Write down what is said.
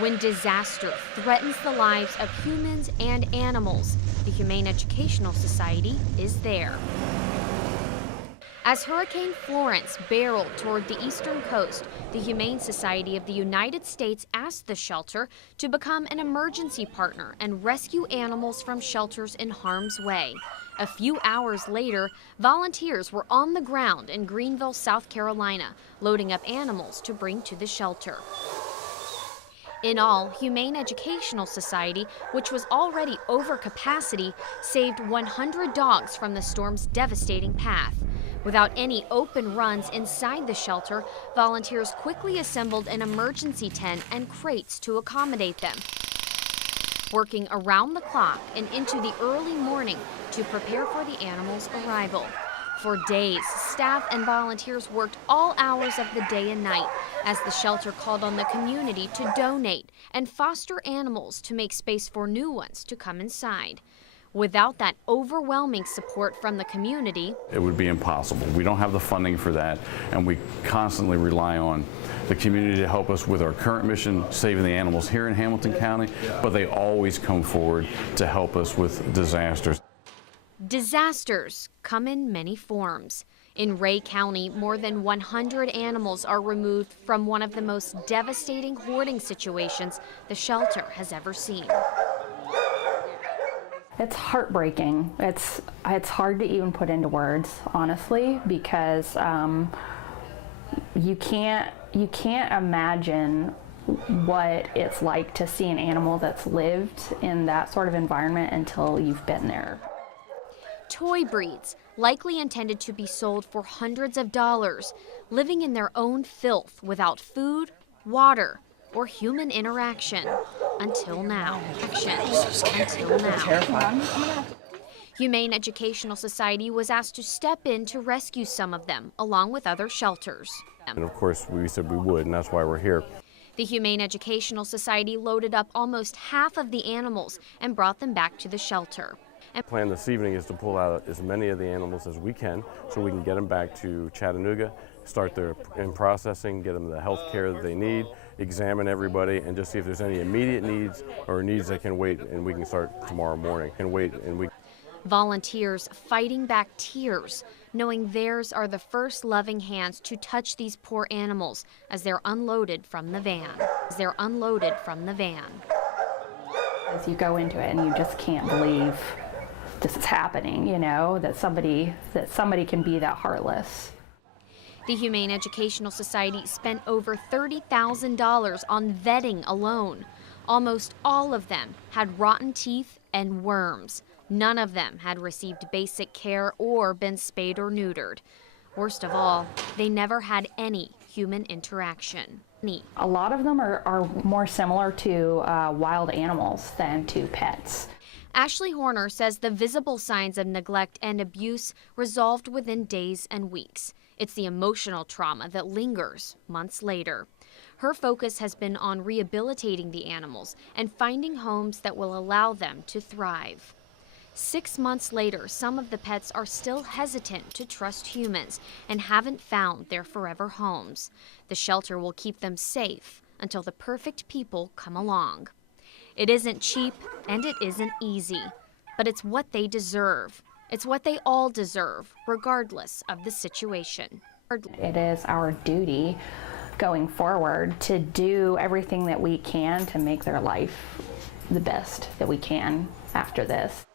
When disaster threatens the lives of humans and animals, the Humane Educational Society is there. As Hurricane Florence barreled toward the eastern coast, the Humane Society of the United States asked the shelter to become an emergency partner and rescue animals from shelters in harm's way. A few hours later, volunteers were on the ground in Greenville, South Carolina, loading up animals to bring to the shelter. In all, Humane Educational Society, which was already over capacity, saved 100 dogs from the storm's devastating path. Without any open runs inside the shelter, volunteers quickly assembled an emergency tent and crates to accommodate them, working around the clock and into the early morning to prepare for the animals' arrival. For days, staff and volunteers worked all hours of the day and night as the shelter called on the community to donate and foster animals to make space for new ones to come inside. Without that overwhelming support from the community, it would be impossible. We don't have the funding for that, and we constantly rely on the community to help us with our current mission, saving the animals here in Hamilton County, but they always come forward to help us with disasters. Disasters come in many forms. In Ray County, more than 100 animals are removed from one of the most devastating hoarding situations the shelter has ever seen. It's heartbreaking. It's hard to even put into words, honestly, because you can't imagine what it's like to see an animal that's lived in that sort of environment until you've been there. Toy breeds, likely intended to be sold for hundreds of dollars, living in their own filth without food, water, or human interaction. Until now. Humane Educational Society was asked to step in to rescue some of them, along with other shelters. And of course, we said we would, and that's why we're here. The Humane Educational Society loaded up almost half of the animals and brought them back to the shelter. The plan this evening is to pull out as many of the animals as we can so we can get them back to Chattanooga, start their processing, get them the health care that they need, examine everybody, and just see if there's any immediate needs or needs that can wait, and we can start tomorrow morning. Volunteers fighting back tears, knowing theirs are the first loving hands to touch these poor animals as they're unloaded from the van. As you go into it and you just can't believe this is happening, you know, that somebody can be that heartless. The Humane Educational Society spent over $30,000 on vetting alone. Almost all of them had rotten teeth and worms. None of them had received basic care or been spayed or neutered. Worst of all, they never had any human interaction. A lot of them are more similar to wild animals than to pets. Ashley Horner says the visible signs of neglect and abuse resolved within days and weeks. It's the emotional trauma that lingers months later. Her focus has been on rehabilitating the animals and finding homes that will allow them to thrive. 6 months later, some of the pets are still hesitant to trust humans and haven't found their forever homes. The shelter will keep them safe until the perfect people come along. It isn't cheap and it isn't easy, but it's what they deserve. It's what they all deserve, regardless of the situation. It is our duty going forward to do everything that we can to make their life the best that we can after this.